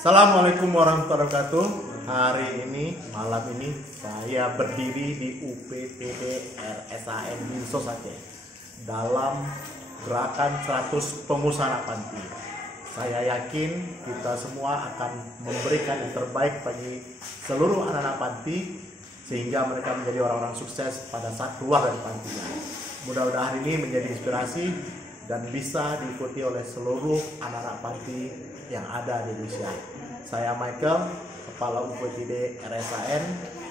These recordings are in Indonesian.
Assalamualaikum warahmatullahi wabarakatuh. Hari ini, malam ini saya berdiri di UPTD RSAN Dinsos Aceh dalam gerakan 100 pengusaha anak panti. Saya yakin kita semua akan memberikan yang terbaik bagi seluruh anak-anak panti sehingga mereka menjadi orang-orang sukses pada saat keluar dari pantinya. Mudah-mudahan ini menjadi inspirasi dan bisa diikuti oleh seluruh anak-anak panti yang ada di Indonesia. Saya Michael, Kepala UPTD RSAN,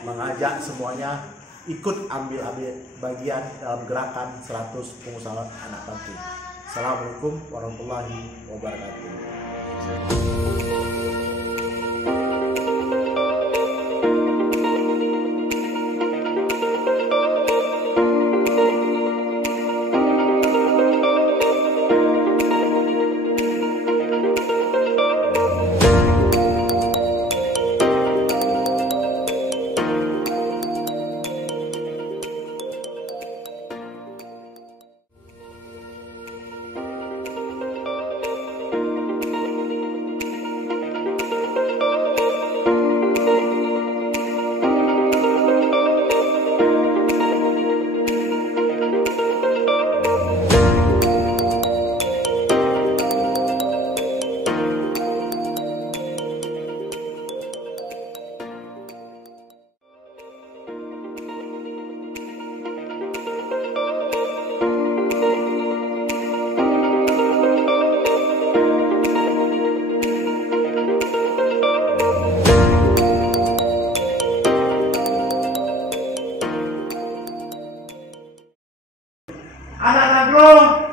mengajak semuanya ikut ambil bagian dalam gerakan 100 pengusaha anak panti. Assalamualaikum warahmatullahi wabarakatuh. Anak-anak bro,